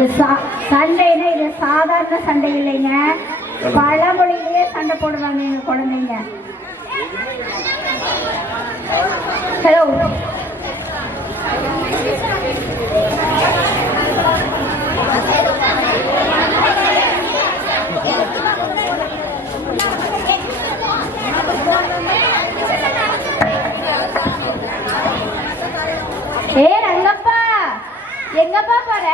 இது சண்டைன்னா இது சாதாரண சண்டை இல்லைங்க, பழமொழியிலேயே சண்டை போடுவாங்க எங்க குழந்தைங்க. ஹலோ, ஏ ரங்கப்பா, எங்கப்பா போற?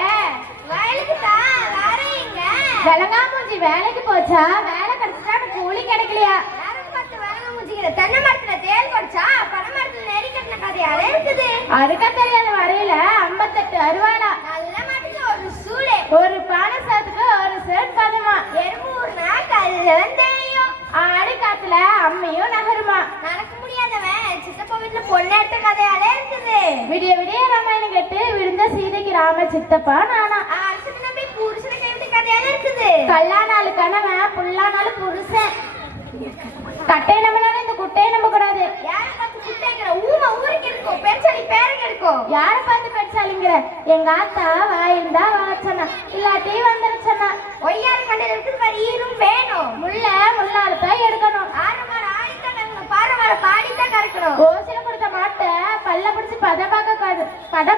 வயலுக்கு தான் வரேங்க. விளங்காமூஞ்சி வேலைக்கு போச்சா? வேலை கிடைச்சா கூலி கிடைக்கலையா? நேரம் பார்த்து விளங்காமூஞ்சிக்கிற தென்னை மரத்துல தேல் கொடிச்சா பனை மரத்துல நெறி கட்டின கதையால இருக்குது. அறுக்க தெரியாத வரையில 58 அருவாளா? நல்ல மாட்டுக்கு ஒரு சூளை, ஒரு பானை சாத்துக்கு ஒரு சேட் கதமா, எறும்பூர்னா கல்ல வந்தேயும், ஆடி காத்துல அம்மையும் நகருமா. நடக்க முடியாதவன் சித்தப்பா வீட்டுல பொண்ணு எடுத்த கதையால இருக்குது. விடிய விடிய ராமாயணம் கேட்டு விழுந்த சீதைக்கு ராம சித்தப்பா நானா. அரசனை நம்பி புருஷனை கைவிட்ட கதையால இருக்குது. கல்லானாலு கணவன், புல்லானாலு புருஷன். கட்டையை நம்பினாலும் இந்த குட்டையை நம்ப கூடாது. யாரை பார்த்து குட்டைங்கிற? ஊமை ஊருக்கு இருக்கும், பெருச்சாளி பேருக்கு இருக்கும். யாரை பார்த்து பெருசாலிங்கிற? எங்க ஆத்தா வாயிருந்தா வாச்சனா, இல்லாட்டி வந்துருச்சனா. ஒய்யாறு மண்டையில இருக்குது பாரு, ஈரும் வேணும். முள்ளாலத்தான் எடுக்கணும். ஆரமார ஆடித்தான் கறக்கணும், பாரமார பாடித்தான் கறக்கணும். ஓசில கொடுத்த மாட்டை பல்ல பிடிச்சு பத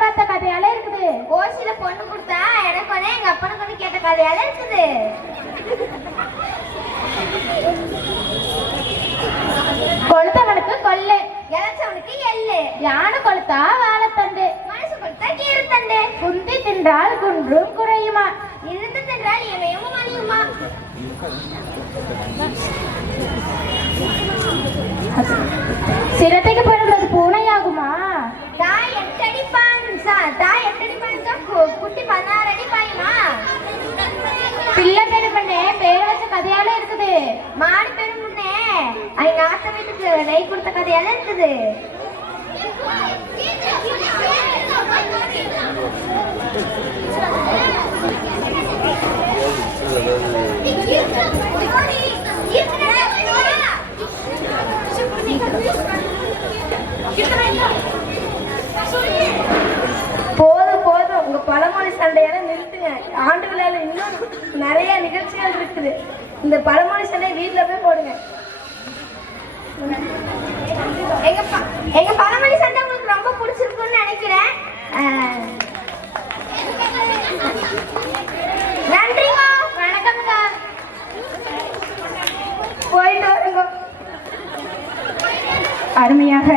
பார்த்த கதையால இருக்குது. ஓசில பொண்ணு கொடுத்தா எனக்கு ஒண்ணு எங்க அப்பனுக்கு ஒண்ணு கேட்ட கதையால இருக்குது. கொளுத்தவனுக்கு கொள்ளு, இளைச்சவனுக்கு எள்ளு. யானை கொளுத்தா வாழைத்தண்டு, மனசு கொடுத்தா கீரத்தண்டு. குந்தி தின்றால் குன்றும் குறையுமா, இருந்து தின்றால் இவையும் மணியுமா. சிரத்தைக்கு பிறந்தது பூனையாகுமா? தாய் 8 அடி பாஞ்சா, தாய் 8 அடி பாஞ்சா குட்டி 16 அடி பாயுமா. பிள்ளை பெருமண்ணே பேர் வச்ச கதையால இருக்குது. மாடு பெருமுன்னே அவங்க ஆத்த வீட்டுக்கு நெய் கொடுத்த கதையால இருக்குது. போதும் போதும், உங்க பழமொழி சண்டையான நிறுத்துங்க. ஆண்டு விழால இன்னும் நிறைய நிகழ்ச்சிகள் இருக்குது. இந்த பழமொழி சண்டை வீட்டுல போய் போடுங்க. எங்க பழமொழி சண்டை உங்களுக்கு ரொம்ப பிடிச்சிருக்குன்னு நினைக்கிறேன். நன்றிங்க, வணக்கம்ங்க, போயிட்டு வருங்க. அருமையாக